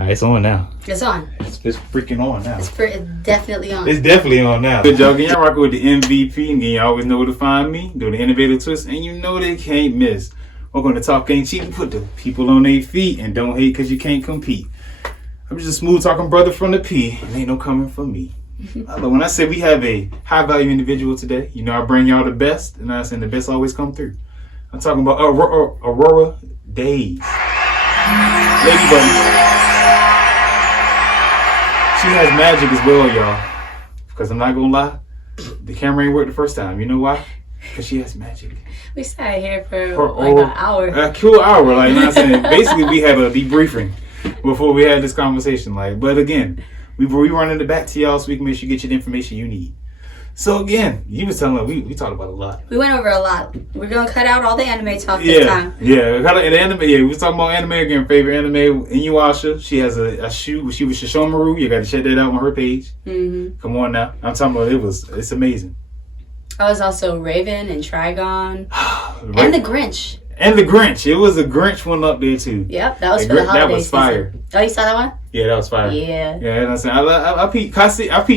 Alright, it's on now. It's on. It's freaking on now. It's definitely on. It's definitely on now. Good job. Y'all rocking with the MVP. And you always know where to find me. Do the innovative twist. And you know they can't miss. We're going to talk ain't cheap. Put the people on their feet. And don't hate because you can't compete. I'm just a smooth talking brother from the P. And ain't no coming from me. When I say we have a high value individual today, you know I bring y'all the best. And I'm saying the best always come through. I'm talking about Aurora, Daze. Ladybug. She has magic as well, y'all. Because I'm not going to lie, the camera ain't worked the first time. You know why? Because she has magic. We sat here for like an hour. A cool hour. Like, you know what I'm saying? Basically, we had a debriefing before we had this conversation. Like, but again, we running it back to y'all so we can make sure you get you the information you need. So again, you was telling us, we talked about a lot. We went over a lot. We're going to cut out all the anime talk this time. Yeah, the anime. Yeah, we was talking about anime again. Favorite anime, Inuyasha. She has a shoe. She was Shishomaru. You got to check that out on her page. Mm-hmm. Come on now. I'm talking about it's amazing. I was also Raven and Trigon. And the Grinch. And the Grinch. It was a Grinch one up there too. Yep, that was for the holiday That was fire. Season. Oh, you saw that one? Yeah, that was fire. Yeah. Yeah, and I'm saying I peeked.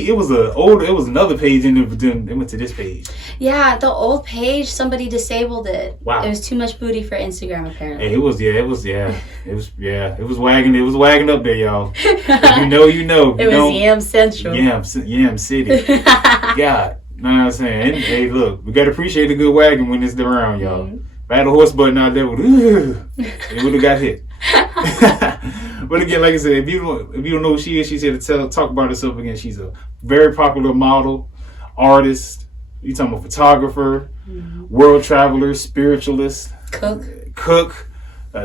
It was another page, and then it went to this page. Yeah, the old page, somebody disabled it. Wow. It was too much booty for Instagram, apparently. Hey, it was wagging up there, y'all. If you know, you know. It was Yams Central. Yam City. God, know what I'm saying? And, hey, look, we gotta appreciate a good wagon when it's around, y'all. Mm-hmm. If I had a horse button out there, it would have got hit. But again, like I said, if you don't know who she is, she's here to talk about herself again. She's a very popular model, artist. You talking about photographer, world traveler, spiritualist, cook,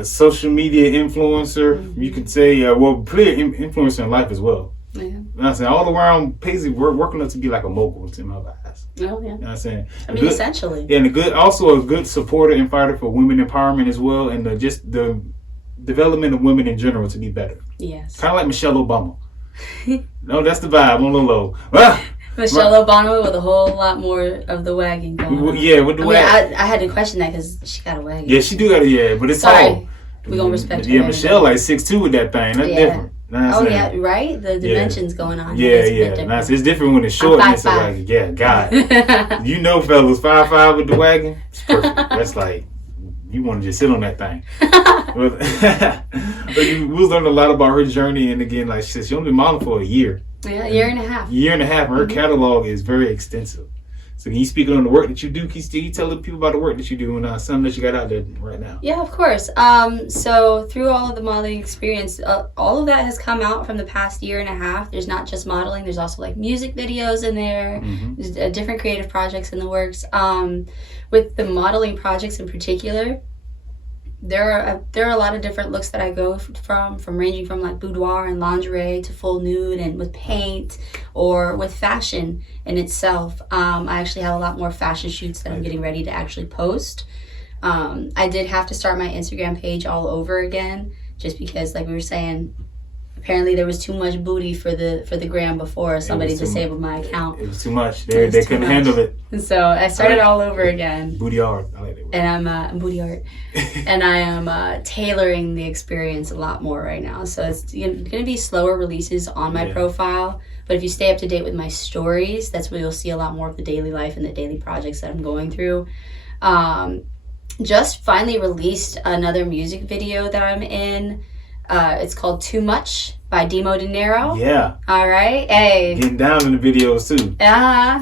social media influencer. Mm-hmm. You could say, clear influencer in life as well. Yeah. And I'm saying all around, basically working up to be like a mogul in my eyes. Oh yeah. You know what I'm saying? Essentially. Yeah, and also a good supporter and fighter for women empowerment as well, and just the development of women in general to be better. Yes. Kind of like Michelle Obama. No, that's the vibe on the low. Michelle Obama with a whole lot more of the wagon going on. Yeah, with the wagon. I had to question that because she got a wagon. Yeah, she do got but it's all. We gonna respect her. Yeah, Michelle like 6'2" with that thing. That's different. Yeah, right? The dimensions going on. Yeah. It's different when it's short and it's a wagon. Yeah, God. You know, fellas, 5'5" with the wagon, it's perfect. That's like, you want to just sit on that thing. But we learned a lot about her journey, and again, like she said, she only been modeling for a year. Yeah, a year and a half. And her catalog is very extensive. So can you speak on the work that you do? Can you tell the people about the work that you do and something that you got out there right now? Yeah, of course. So through all of the modeling experience, all of that has come out from the past year and a half. There's not just modeling. There's also like music videos in there. Mm-hmm. There's different creative projects in the works. With the modeling projects in particular, there are a lot of different looks that I go from ranging from like boudoir and lingerie to full nude and with paint or with fashion in itself. I actually have a lot more fashion shoots that I'm getting ready to actually post. I did have to start my Instagram page all over again just because, like we were saying, apparently there was too much booty for the gram before somebody disabled my account. It was too much. They couldn't handle it. And so I started all over again. Booty art. I like that word. And I'm booty art. And I am tailoring the experience a lot more right now. So it's going to be slower releases on my profile. But if you stay up to date with my stories, that's where you'll see a lot more of the daily life and the daily projects that I'm going through. Just finally released another music video that I'm in. It's called Too Much by Demo De Niro. Yeah. All right. Hey. Getting down in the videos too.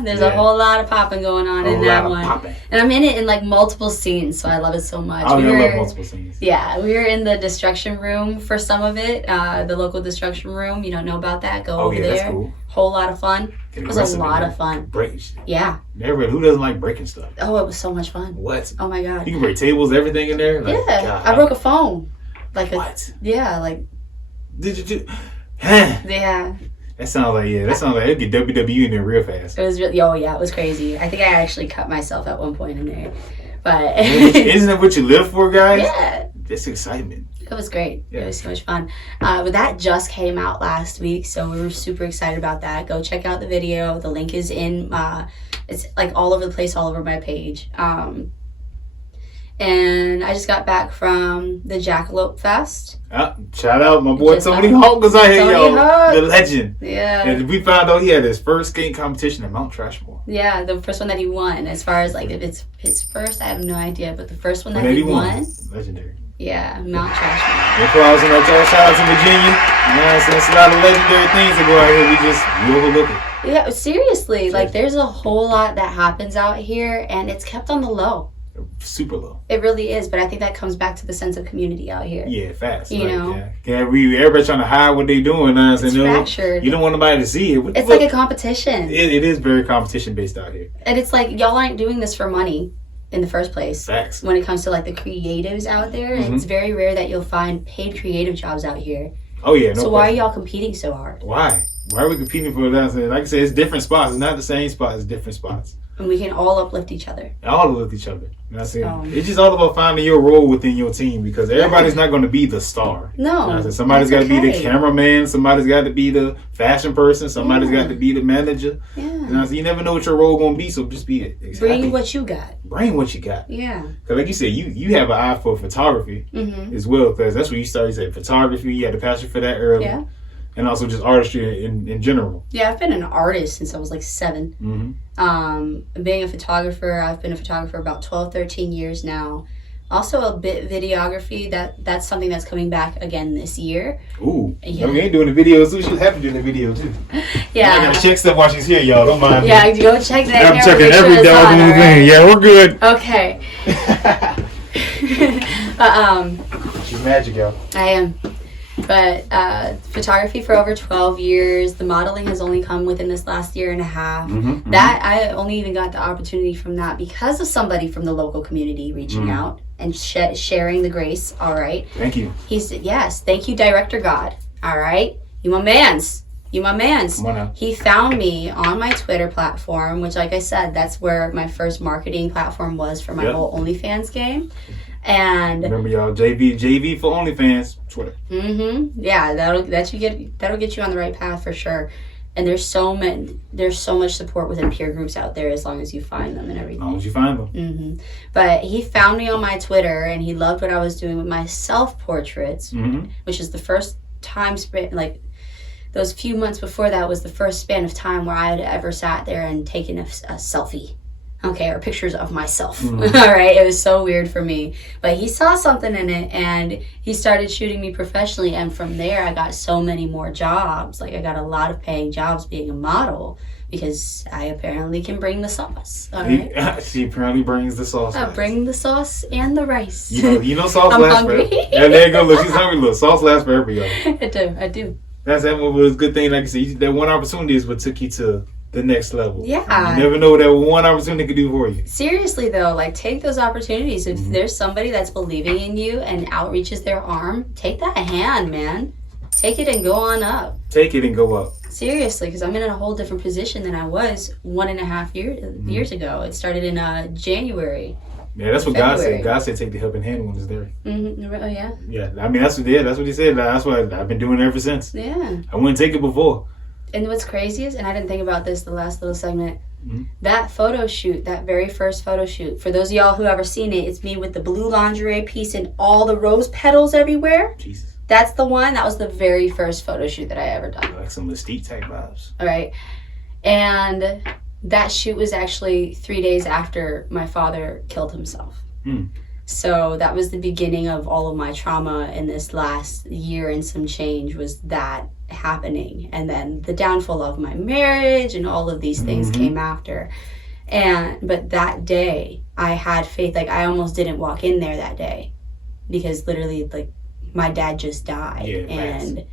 There's a whole lot of popping going on in that one. And I'm in it in like multiple scenes, so I love it so much. I love multiple scenes. Yeah, we were in the destruction room for some of it. The local destruction room. You don't know about that? Go over there. That's cool. Whole lot of fun. It was a lot of fun. Breaking. Yeah. Who doesn't like breaking stuff? Oh, it was so much fun. What? Oh my God. You can break tables, everything in there. Like, yeah. God. I broke a phone. Like what? Did you do? Yeah. That sounds like it'd get WWE in there real fast. It was really, it was crazy. I think I actually cut myself at one point in there. But isn't that what you live for, guys? Yeah. It's excitement. It was great. Yeah. It was so much fun. But that just came out last week, so we were super excited about that. Go check out the video. The link is in. It's like all over the place, all over my page. And I just got back from the Jackalope Fest. Shout out my boy Tony Hawk was out here, Tony yo. Hawk. The legend. Yeah. And we found out he had his first skate competition at Mount Trashmore. Yeah, the first one that he won. As far as like if it's his first, I have no idea. But the first one that But he won. Legendary. Yeah, Mount Trashmore. Applause on that, y'all. Shout out to Virginia. You know what I'm saying? It's a lot of legendary things that go out here. We overlook it. Yeah, seriously. Like, there's a whole lot that happens out here, and it's kept on the low. Super low. It really is, but I think that comes back to the sense of community out here. Yeah, fast. You know? Yeah, everybody trying to hide what they doing. Know what I'm saying? Fractured. You don't want nobody to see it. It's like a competition. It is very competition based out here. And it's like, y'all aren't doing this for money in the first place. Facts. When it comes to like the creatives out there, it's very rare that you'll find paid creative jobs out here. Oh yeah. No so why are y'all competing so hard? Why are we competing for that? Like I said, it's different spots. It's not the same spot. It's different spots. And we can all uplift each other. All uplift each other. You know what I'm saying? It's just all about finding your role within your team because everybody's not going to be the star. No. You know somebody's got to be the cameraman. Somebody's got to be the fashion person. Somebody's got to be the manager. Yeah. You know, so you never know what your role going to be, so just be it. Bring what you got. Bring what you got. Yeah. Because like you said, you have an eye for photography as well because that's what you started. You said photography. You had a passion for that early. Yeah. And also just artistry in general. Yeah, I've been an artist since I was like 7. Being a photographer, I've been a photographer about 12, 13 years now. Also a bit videography, that's something that's coming back again this year. Ooh, yeah. We ain't doing the videos too. She'll have to do the video too. Yeah. I gotta check stuff while she's here, y'all. Don't mind me. Yeah, go check that. I'm checking every doggone thing. Yeah, we're good. Okay. She's magic, y'all. I am. But photography for over 12 years. The modeling has only come within this last year and a half. That I only even got the opportunity from that because of somebody from the local community reaching out and sharing the grace. All right. Thank you. He said, yes, thank you, Director God. All right. You my mans. Come on now. He found me on my Twitter platform, which, like I said, that's where my first marketing platform was for my whole OnlyFans game. And remember, y'all, JV for OnlyFans, Twitter. Yeah, that'll get you on the right path for sure. And there's so much support within peer groups out there as long as you find them and everything. As long as you find them. But he found me on my Twitter and he loved what I was doing with my self portraits, which is the first time spent like those few months before that was the first span of time where I had ever sat there and taken a selfie. Okay, or pictures of myself. All right, it was so weird for me. But he saw something in it and he started shooting me professionally. And from there, I got so many more jobs. Like, I got a lot of paying jobs being a model because I apparently can bring the sauce. All right? She apparently brings the sauce. I bring the sauce and the rice. You know sauce I'm lasts hungry. forever. Yeah, there you go. Look, she's hungry. Look, sauce lasts forever, y'all. I do. That was a good thing. Like I said, that one opportunity is what took you to the next level. Yeah. You never know what that one opportunity could do for you. Seriously though, like take those opportunities. If there's somebody that's believing in you and outreaches their arm, take that hand, man. Take it and go on up. Take it and go up. Seriously, because I'm in a whole different position than I was 1.5 years ago. It started in January. Yeah, that's what God said. God said take the helping hand when it's there. Oh, yeah? Yeah, I mean, that's what he said. That's what I've been doing ever since. Yeah. I wouldn't take it before. And what's crazy is, and I didn't think about this the last little segment, that photo shoot, that very first photo shoot, for those of y'all who ever seen it, it's me with the blue lingerie piece and all the rose petals everywhere. Jesus. That's the one. That was the very first photo shoot that I ever done. Like some Mystique type vibes. All right. And that shoot was actually 3 days after my father killed himself. So that was the beginning of all of my trauma in this last year and some change was that happening. And then the downfall of my marriage and all of these things came after. But that day I had faith. Like I almost didn't walk in there that day because literally like my dad just died and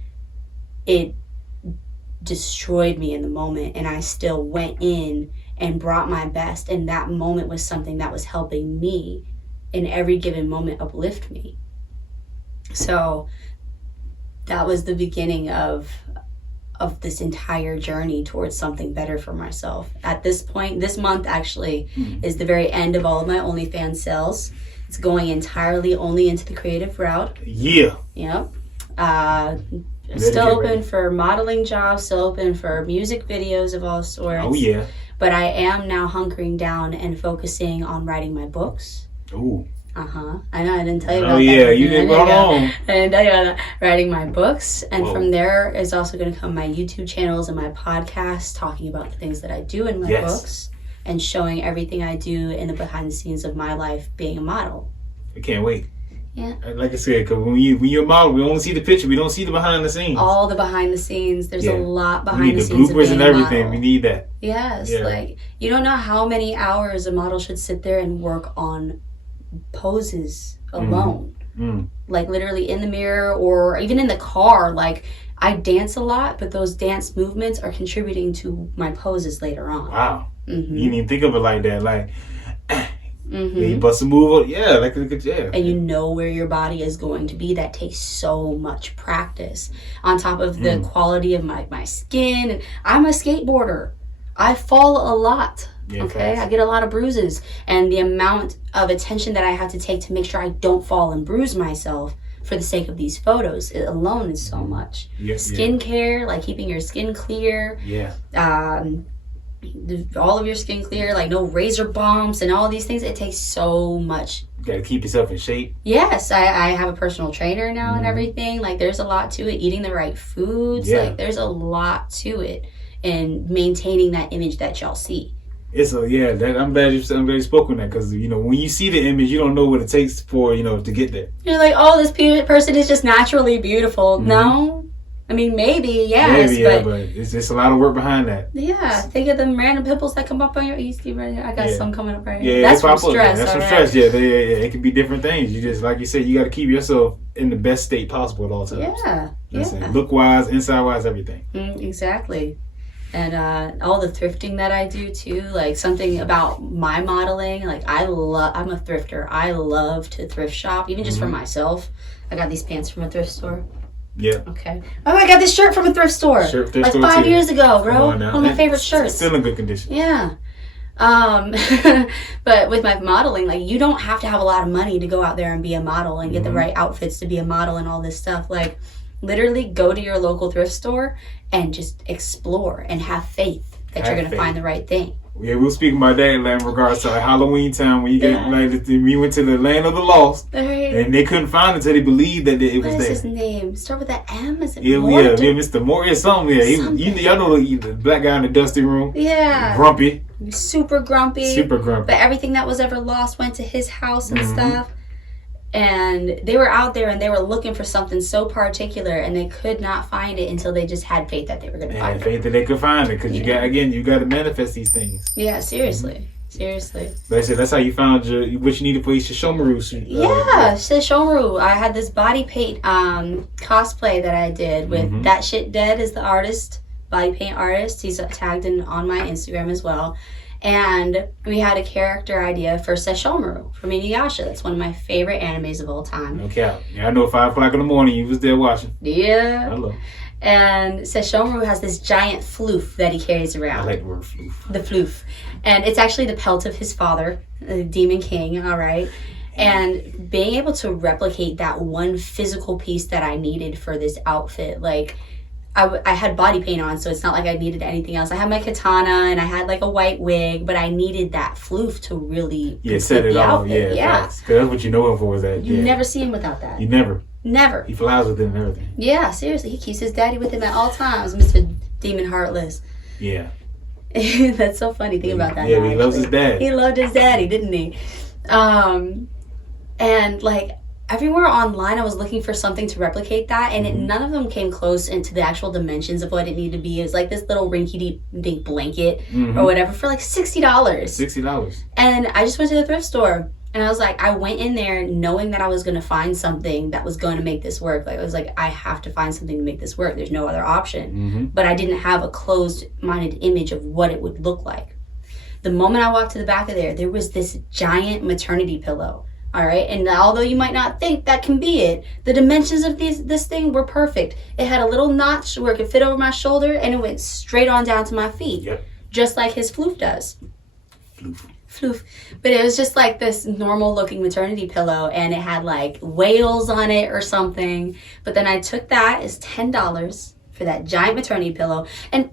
it destroyed me in the moment. And I still went in and brought my best. And that moment was something that was helping me in every given moment uplift me. So that was the beginning of this entire journey towards something better for myself. At this point, this month actually is the very end of all of my OnlyFans sales. It's going entirely only into the creative route. Yeah. Yep. Still open for modeling jobs, still open for music videos of all sorts. Oh, yeah. But I am now hunkering down and focusing on writing my books. Ooh. I know I didn't tell you about that. Oh yeah, you didn't go on. I didn't tell you about that. Writing my books, and from there is also going to come my YouTube channels and my podcast, talking about the things that I do in my books and showing everything I do in the behind the scenes of my life being a model. I can't wait. Yeah. Like I said, because when you're a model, we only see the picture. We don't see the behind the scenes. All the behind the scenes. There's a lot behind the scenes. We need the bloopers and everything. We need that. Yes. Yeah. Like, you don't know how many hours a model should sit there and work on poses alone. Like, literally in the mirror or even in the car. Like, I dance a lot, but those dance movements are contributing to my poses later on. Wow. You didn't even think of it like that. Like... Yeah, you bust a move, and you know where your body is going to be. That takes so much practice on top of the quality of my skin. And I'm a skateboarder. I fall a lot. Okay, I get a lot of bruises, and the amount of attention that I have to take to make sure I don't fall and bruise myself for the sake of these photos, it alone is so much. Skincare, like keeping your skin clear. All of your skin clear, like no razor bumps and all these things. It takes so much. You gotta keep yourself in shape. Yes, I have a personal trainer now and everything. Like, there's a lot to it. Eating the right foods. Like, there's a lot to it, and maintaining that image that y'all see. I'm glad you spoke on that, because when you see the image, you don't know what it takes for to get there. You're like, oh, this person is just naturally beautiful. No. I mean, maybe, yes. But it's a lot of work behind that. Yeah, think of them random pimples that come up on your EC right here. I got some coming up right here. Yeah, that's from stress. That's from stress. Yeah, it can be different things. You just, like you said, you got to keep yourself in the best state possible at all times. Yeah. Look wise, inside wise, everything. Exactly. And all the thrifting that I do too, like something about my modeling, like I'm a thrifter. I love to thrift shop, even just for myself. I got these pants from a thrift store. Yeah. Okay. Oh, I got this shirt from a thrift store. Like 5 years ago, bro. One of my favorite shirts. It's still in good condition. Yeah. But with my modeling, like, you don't have to have a lot of money to go out there and be a model and get the right outfits to be a model and all this stuff. Like, literally go to your local thrift store and just explore and have faith that you're going to find the right thing. Yeah, we were speaking about that in regards to Halloween time, when you get we went to the land of the lost, and they couldn't find it until they believed that it was there. What is his name? Start with that M? Is it Mr. Moore or something. Yeah, y'all know the black guy in the dusty room. Yeah, grumpy, super grumpy. But everything that was ever lost went to his house and stuff. And they were out there and they were looking for something so particular, and they could not find it until they just had faith that they were going to find it. Faith that they could find it, because you got to manifest these things. Yeah, seriously. Seriously. But I said that's how you found what you needed for your Shishomaru. Shishomaru. I had this body paint cosplay that I did with That Shit Dead is the artist, body paint artist. He's tagged on my Instagram as well. And we had a character idea for Sesshomaru from Inuyasha. That's one of my favorite animes of all time. Okay. Yeah, I know 5 o'clock in the morning you was there watching. Yeah. Hello. And Sesshomaru has this giant floof that he carries around. I like the word floof. The floof. And it's actually the pelt of his father, the Demon King, all right? And being able to replicate that one physical piece that I needed for this outfit, like, I had body paint on, so it's not like I needed anything else. I had my katana and I had like a white wig, but I needed that floof to really set it off. Yeah. Because that's what you know him for, is that. You never see him without that. You never. Never. He flies with it and everything. Yeah, seriously. He keeps his daddy with him at all times, Mr. Demon Heartless. Yeah. That's so funny. Think about that. Yeah, he loves his dad. He loved his daddy, didn't he? And like, everywhere online, I was looking for something to replicate that, and none of them came close into the actual dimensions of what it needed to be. It was like this little rinky-dink blanket or whatever for like $60. $60. And I just went to the thrift store, and I was like, I went in there knowing that I was going to find something that was going to make this work. Like, I was like, I have to find something to make this work. There's no other option. But I didn't have a closed-minded image of what it would look like. The moment I walked to the back of there was this giant maternity pillow. All right, and although you might not think that can be it, the dimensions of this thing were perfect. It had a little notch where it could fit over my shoulder, and it went straight on down to my feet, just like his floof does. Floof. But it was just like this normal-looking maternity pillow, and it had like whales on it or something. But then I took that as $10 for that giant maternity pillow, and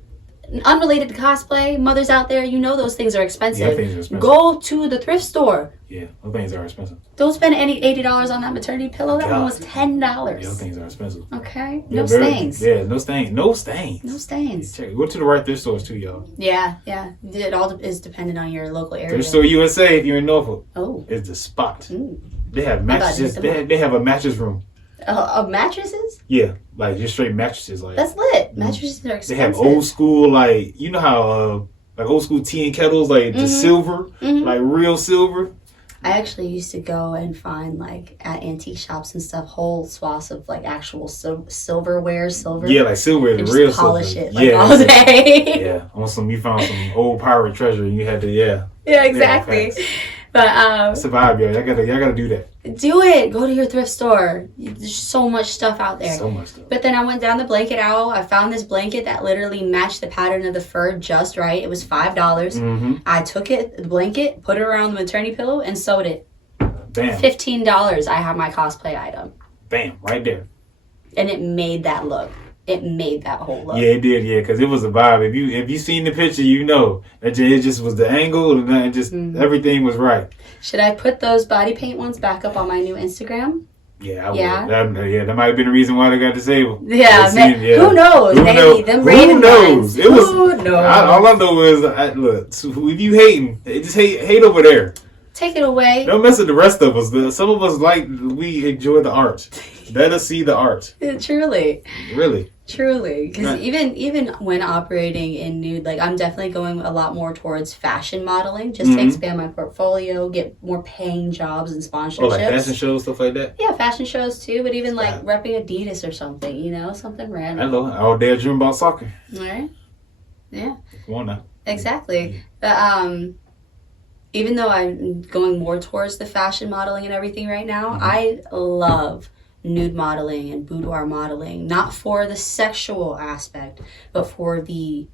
unrelated to cosplay, mothers out there, you know those things are expensive. Yeah, things are expensive. Go to the thrift store. Yeah, those things are expensive. Don't spend any $80 on that maternity pillow. That one was $10. Yeah, those things are expensive. Okay, no stains. Yeah, no stains. No stains. No stains. Check. Go to the right thrift stores too, y'all. Yeah. It all is dependent on your local area. Thrift Store USA, if you're in Norfolk, is the spot. Ooh. They have mattresses. They have a mattress room. Of mattresses? Yeah, like just straight mattresses. Like that's lit. Mattresses are expensive. They have old school, like you know how like old school tea and kettles, like the silver, like real silver. I actually used to go and find like at antique shops and stuff whole swaths of like actual silverware. Yeah, like silverware, the real polish silver. It like all day. Yeah, you found some old pirate treasure and you had to Yeah, exactly. But survive, y'all. Y'all gotta do that. Do it. Go to your thrift store. There's so much stuff out there. So much stuff. But then I went down the blanket aisle. I found this blanket that literally matched the pattern of the fur just right. It was $5. I took the blanket, put it around the maternity pillow, and sewed it. Bam. $15. I have my cosplay item. Bam, right there. And it made that look. It made that whole look. Yeah, it did. Yeah, because it was a vibe. If you seen the picture, you know it just was the angle and it just everything was right. Should I put those body paint ones back up on my new Instagram? Yeah, I would. That might have been the reason why they got disabled. Yeah, who knows? Who knows? It was. Who knows? All I know is, look, if you hating, just hate over there. Take it away. Don't mess with the rest of us. Some of us we enjoy the art. Let us see the art. Truly. Really. Truly, because even when operating in nude, like I'm definitely going a lot more towards fashion modeling, just to expand my portfolio, get more paying jobs and sponsorships. Oh, like fashion shows, stuff like that. Yeah, fashion shows too, but even like repping Adidas or something, something random. Hello, all day I dream about soccer. All right. Yeah. Come on now. Exactly, but even though I'm going more towards the fashion modeling and everything right now, I love nude modeling and boudoir modeling, not for the sexual aspect, but for the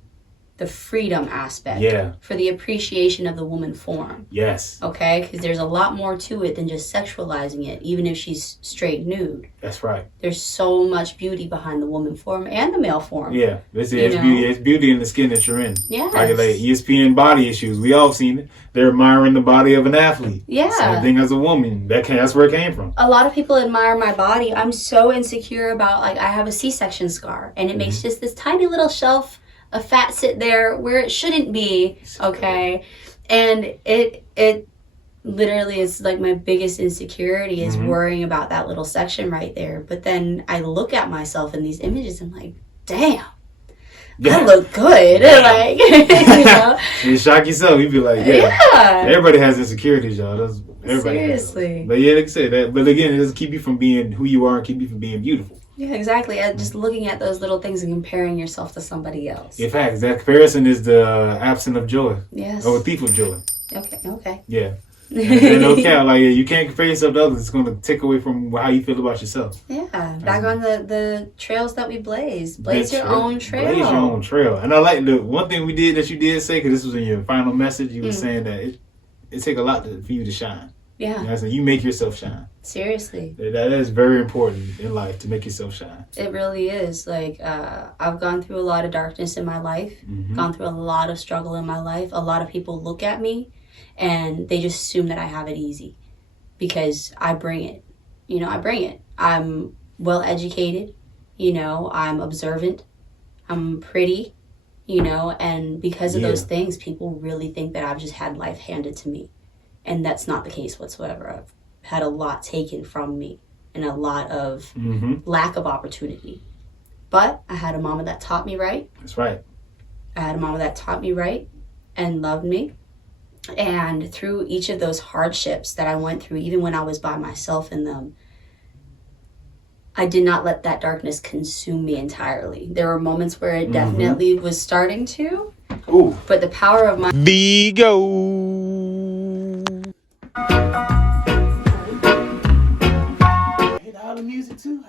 freedom aspect. Yeah. For the appreciation of the woman form. Yes. Okay? Because there's a lot more to it than just sexualizing it, even if she's straight nude. That's right. There's so much beauty behind the woman form and the male form. Yeah. It's beauty. It's beauty in the skin that you're in. Yeah. Like ESPN body issues. We all seen it. They're admiring the body of an athlete. Yeah. Same thing as a woman. That's where it came from. A lot of people admire my body. I'm so insecure about, like, I have a C-section scar, and it makes just this tiny little shelf of fat sit there where it shouldn't be, okay? And it literally is like my biggest insecurity is worrying about that little section right there. But then I look at myself in these images and I'm like, damn. I look good. Like, You shock yourself. You be like, yeah. Everybody has insecurities, y'all. Everybody seriously. But yeah, like I said, that. But again, it doesn't keep you from being who you are and keep you from being beautiful. Yeah, exactly. Just looking at those little things and comparing yourself to somebody else. In fact, that comparison is the absence of joy. Yes. Or a thief of joy. Okay. Yeah. And no count. Like, you can't compare yourself to others. It's going to take away from how you feel about yourself. Yeah. Back on the trails that we blaze. Blaze your own trail. Blaze your own trail. And I like the one thing that you did say, because this was in your final message, you were saying that it take a lot for you to shine. Yeah. You make yourself shine. Seriously. That is very important in life, to make yourself shine. It really is. Like, I've gone through a lot of darkness in my life, gone through a lot of struggle in my life. A lot of people look at me and they just assume that I have it easy because I bring it. I bring it. I'm well educated. I'm observant. I'm pretty, and because of those things, people really think that I've just had life handed to me. And that's not the case whatsoever. I've had a lot taken from me and a lot of lack of opportunity. But I had a mama that taught me right. That's right. I had a mama that taught me right and loved me. And through each of those hardships that I went through, even when I was by myself in them, I did not let that darkness consume me entirely. There were moments where it definitely was starting to. Ooh. But the power of my... Vigo. The music too.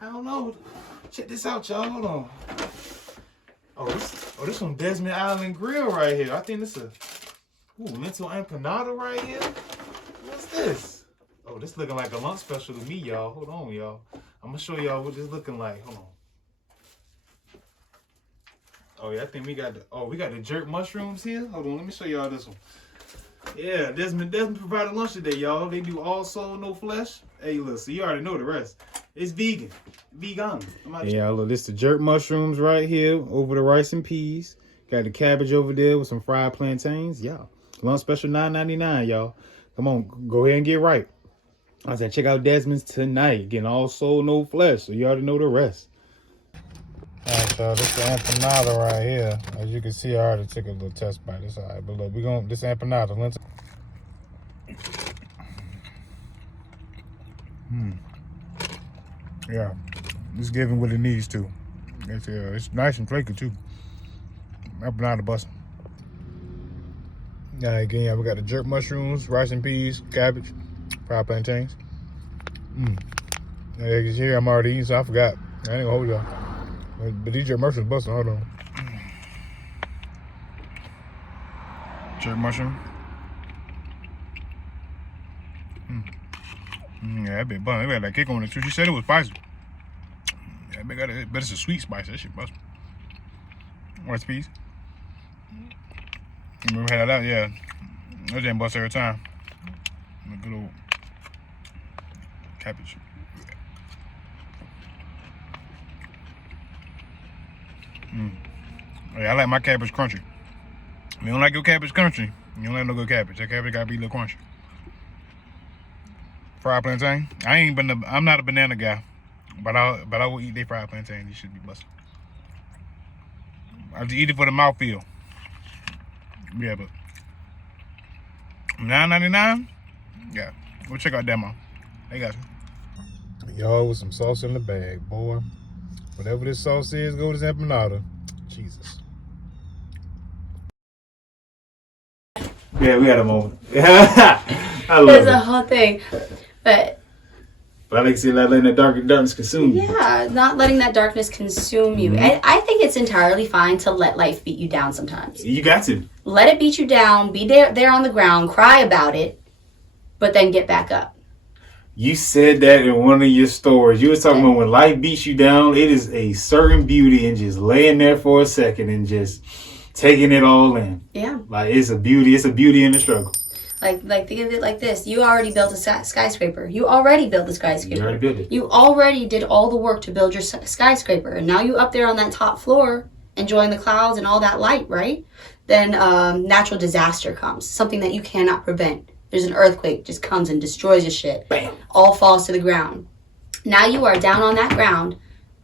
I don't know. Check this out, y'all. Hold on. This one Desmond Island Grill right here. I think this is lentil empanada right here. What's this? Oh, this looking like a lunch special to me, y'all. Hold on, y'all. I'm gonna show y'all what this looking like. Hold on. Oh yeah, I think we got the jerk mushrooms here. Hold on, let me show y'all this one. Yeah, Desmond provided lunch today, y'all. They do all soul, no flesh. Hey, look, so you already know the rest. It's vegan. Yeah, look, this the jerk mushrooms right here over the rice and peas. Got the cabbage over there with some fried plantains. Yeah, lunch special $9.99, y'all. Come on, go ahead and get right. I said, check out Desmond's tonight. Getting all soul, no flesh. So you already know the rest. All right, y'all, this is the empanada right here. As you can see, I already took a little test bite. It's all right, but look, this empanada. Yeah, it's giving what it needs to. It's nice and flaky too. Empanada busting. Now again, yeah, we got the jerk mushrooms, rice and peas, cabbage, fried plantains. As you can hear, I'm already eating, so I forgot. I ain't gonna hold y'all. But these jerk mushrooms busting. Hold on. Jerk mushroom. Yeah, that bit bun. They got that kick on it too. She said it was spicy. Yeah, but it's a sweet spice. That shit busting. Rice peas. Remember we had that out? Yeah. That didn't bust every time. A good old cabbage. Yeah, I like my cabbage crunchy. If you don't like your cabbage crunchy, you don't like no good cabbage. That cabbage gotta be a little crunchy. Fried plantain. I'm not a banana guy, but I will eat their fried plantain. These should be busted. I have to eat it for the mouthfeel. Yeah, but $9.99. Yeah, go check out Demo. They got you. Y'all with some sauce in the bag, boy. Whatever this sauce is, go to this empanada. Jesus. Yeah, we had a moment. I love There's a whole thing. But I like to see not letting that darkness consume you. Yeah, not letting that darkness consume you. And I think it's entirely fine to let life beat you down sometimes. You got to. Let it beat you down. Be there on the ground. Cry about it. But then get back up. You said that in one of your stories. You was talking about when life beats you down, it is a certain beauty in just laying there for a second and just taking it all in. Yeah. Like it's a beauty in the struggle. Like think of it like this. You already built a skyscraper. You already built the skyscraper. You already built it. You already did all the work to build your skyscraper. And now you up there on that top floor enjoying the clouds and all that light, right? Then natural disaster comes. Something that you cannot prevent. There's an earthquake, just comes and destroys your shit. Bam. All falls to the ground. Now you are down on that ground,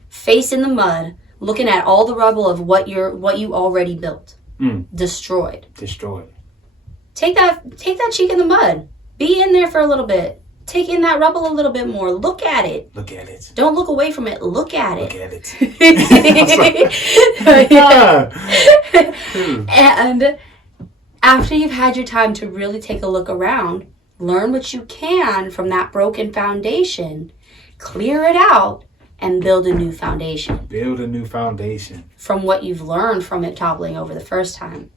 face in the mud, looking at all the rubble of what you already built. Destroyed. Take that cheek in the mud. Be in there for a little bit. Take in that rubble a little bit more. Look at it. Don't look away from it. Look at it. And after you've had your time to really take a look around, learn what you can from that broken foundation, clear it out, and build a new foundation. From what you've learned from it toppling over the first time.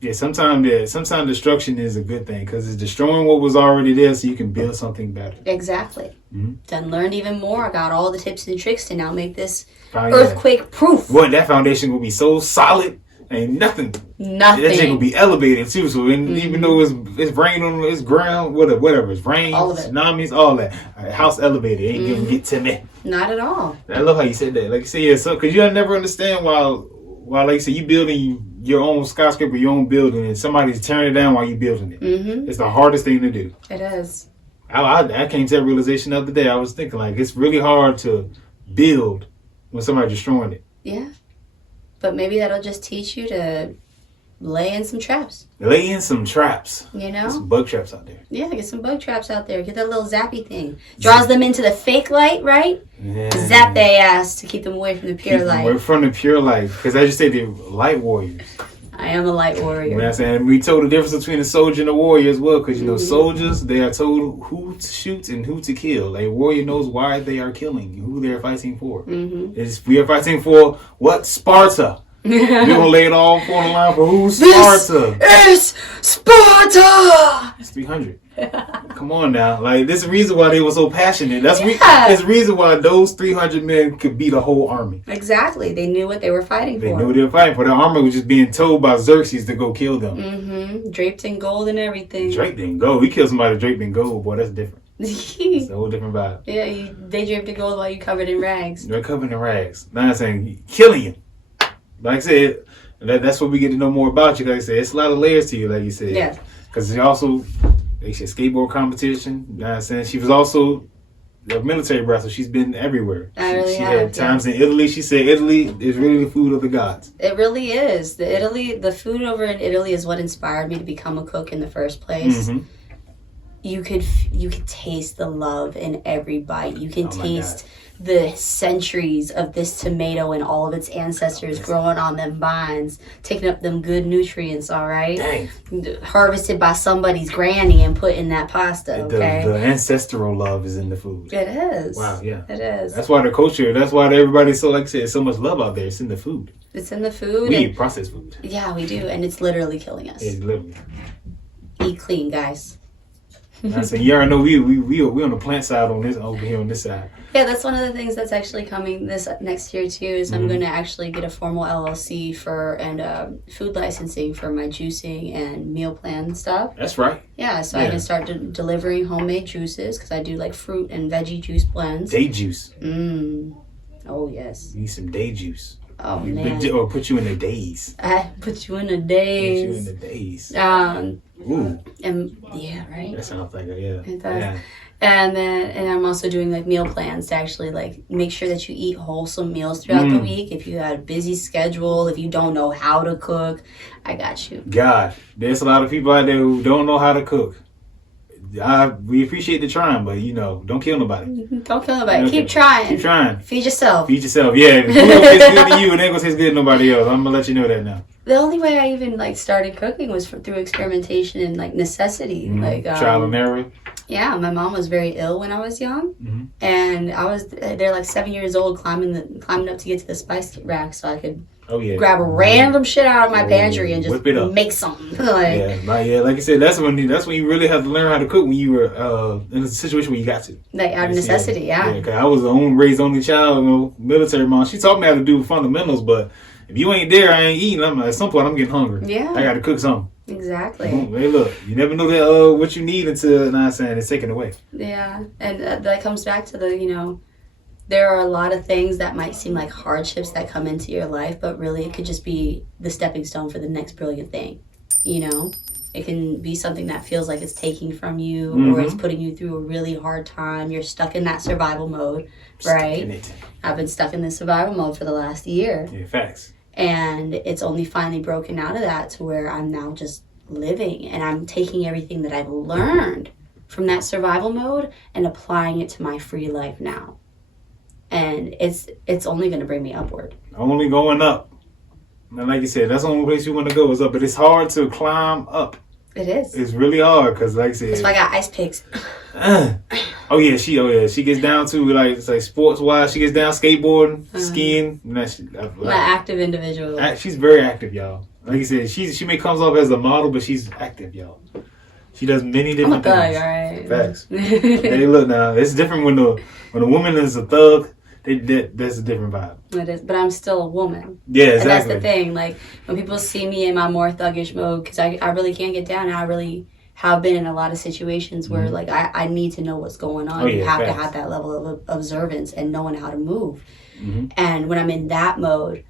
Yeah, sometimes destruction is a good thing because it's destroying what was already there so you can build something better. Exactly. Then learned even more. I got all the tips and tricks to now make this earthquake proof. What, that foundation will be so solid, ain't nothing. That thing will be elevated too. So even though it's rain on its ground, whatever, it's rain, tsunamis, all that. House elevated ain't gonna get to me. Not at all. I love how you said that. Like you said, yeah, so because you'll never understand why like you said, you building your own skyscraper, your own building, and somebody's tearing it down while you building it. It's the hardest thing to do. It is. I came to that realization the other day. I was thinking like it's really hard to build when somebody's destroying it. Yeah. But maybe that'll just teach you to lay in some traps. You know? There's some bug traps out there. Yeah, get some bug traps out there. Get that little zappy thing. Draws them into the fake light, right? Yeah. Zap their ass to keep them away from the pure light. Away from the pure light. Because I just say they're light warriors. I am a light warrior. You know what I'm saying? We told the difference between a soldier and a warrior as well. Because, soldiers, they are told who to shoot and who to kill. A warrior knows why they are killing, who they are fighting for. We are fighting for what? Sparta. We're going to lay it all on the line for who's Sparta. This is Sparta! It's 300. Come on now. Like, this is the reason why they were so passionate. That's Yeah. the reason why those 300 men could beat a whole army. Exactly. They knew what they were fighting They for. knew they were fighting for. The army was just being told by Xerxes to go kill them. Mm-hmm. Draped in gold and everything. Draped in gold. We killed somebody draped in gold. Boy, that's different. It's a whole different vibe. Yeah, they draped in gold while you covered in rags. They're covered in rags. Now I'm saying, killing you. Like I said, that's what we get to know more about you. Like I said, it's a lot of layers to you, like you said. Yeah. Because they also, they said skateboard competition. You know what I'm saying? She was also a military brat, so she's been everywhere. She had times in Italy. She said Italy is really the food of the gods. It really is. The food over in Italy is what inspired me to become a cook in the first place. Mm-hmm. You could taste the love in every bite. You can taste the centuries of this tomato and all of its ancestors growing on them vines, taking up them good nutrients, all right? Dang. Harvested by somebody's granny and put in that pasta, okay? The ancestral love is in the food. It is. Wow, yeah. It is. That's why the culture, that's why everybody's so, like I said, so much love out there. It's in the food. It's in the food. We eat processed food. Yeah, we do, and it's literally killing us. It's literally. Eat clean, guys. I said, you already know we on the plant side on this over here on this side. Yeah, that's one of the things that's actually coming this next year too. Is I'm going to actually get a formal LLC and food licensing for my juicing and meal plan stuff. That's right. Yeah, so I can start delivering homemade juices because I do like fruit and veggie juice blends. Day juice. Oh yes. You need some day juice. Oh man. Or put you in the daze. I put you in a daze. Put you in the daze. Ooh. And yeah, right. That sounds like it does. Yeah. And I'm also doing like meal plans to actually like make sure that you eat wholesome meals throughout the week. If you have a busy schedule, if you don't know how to cook, I got you. God, there's a lot of people out there who don't know how to cook. We appreciate the trying, but don't kill nobody. Don't kill nobody. Keep trying. Keep trying. Feed yourself. Feed yourself. Yeah. If food don't taste good to you, it ain't gonna taste good to nobody else. I'm gonna let you know that now. The only way I even like started cooking was through experimentation and like necessity, like trial and error. Yeah, my mom was very ill when I was young, and I was there like 7 years old, climbing up to get to the spice rack so I could grab a random shit out of my pantry and just make something. Like I said, that's when you really have to learn how to cook when you were in a situation where you got to. Like out of necessity, yeah. Cause I was raised only child, military mom. She taught me how to do fundamentals, but if you ain't there, I ain't eating. At some point, I'm getting hungry. Yeah, I got to cook something. Exactly. Hey, look, you never know that what you need until it's taken away. Yeah, and that comes back to there are a lot of things that might seem like hardships that come into your life, but really it could just be the stepping stone for the next brilliant thing. It can be something that feels like it's taking from you or it's putting you through a really hard time. You're stuck in that survival mode, right? I've been stuck in this survival mode for the last year. Yeah, facts. And it's only finally broken out of that to where I'm now just living and I'm taking everything that I've learned from that survival mode and applying it to my free life now. And it's only going to bring me upward. Only going up. And like you said, that's the only place you want to go is up. But it's hard to climb up. It is. It's really hard because, like I said, that's why I got ice picks. She gets down to like sports wise. She gets down skateboarding, skiing. I'm an active individual. She's very active, y'all. Like you said, she may comes off as a model, but she's active, y'all. She does many different things. All right. Facts. Hey, look now, it's different when a woman is a thug. That's a different vibe. It is, but I'm still a woman. Yeah, exactly. And that's the thing. Like when people see me in my more thuggish mode, because I really can't get down, and I really have been in a lot of situations where like I need to know what's going on. You have to have that level of observance and knowing how to move. And when I'm in that mode,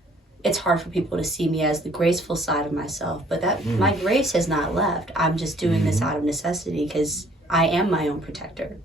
it's hard for people to see me as the graceful side of myself. But that my grace has not left. I'm just doing this out of necessity because I am my own protector,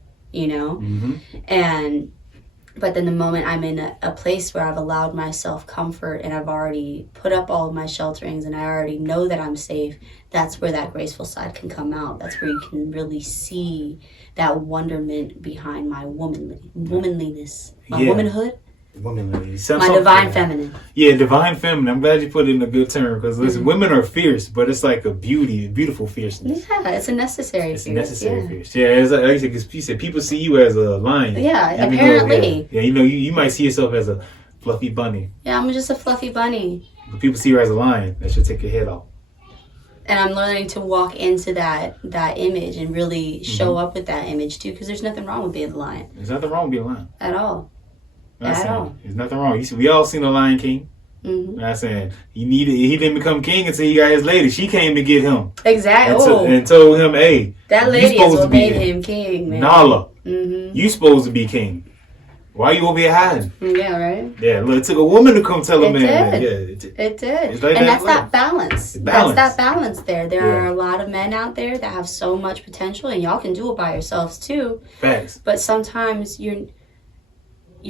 But then the moment I'm in a place where I've allowed myself comfort and I've already put up all of my shelterings and I already know that I'm safe, that's where that graceful side can come out. That's where you can really see that wonderment behind my womanliness, my womanhood. Womanly. My divine feminine. Yeah, divine feminine. I'm glad you put it in a good term because listen, women are fierce, but it's like a beautiful fierceness. Yeah, it's a necessary fierce. It's a necessary fierce. Yeah, it's like you said, you said people see you as a lion. Yeah, apparently. You might see yourself as a fluffy bunny. Yeah, I'm just a fluffy bunny. But people see you as a lion. That should take your head off. And I'm learning to walk into that image and really show up with that image too, because there's nothing wrong with being a lion. There's nothing wrong with being a lion. At all. At all. There's nothing wrong. You see, we all seen the Lion King. I'm saying he didn't become king until he got his lady. She came to get him. Exactly. And told him, hey, that lady is what made him king, man. Nala, you supposed to be king. Why you over here hiding? Yeah, right? Yeah, look, it took a woman to come tell a man that. Yeah, it did. Like and that's that balance. That's that balance there. There are a lot of men out there that have so much potential, and y'all can do it by yourselves too. Facts. But sometimes you're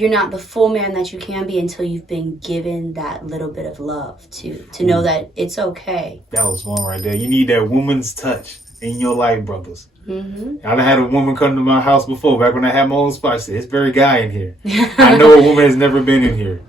not the full man that you can be until you've been given that little bit of love to know that it's okay. That was one right there. You need that woman's touch in your life, brothers. I had a woman come to my house before, back when I had my own spot. She said, it's very guy in here. I know a woman has never been in here.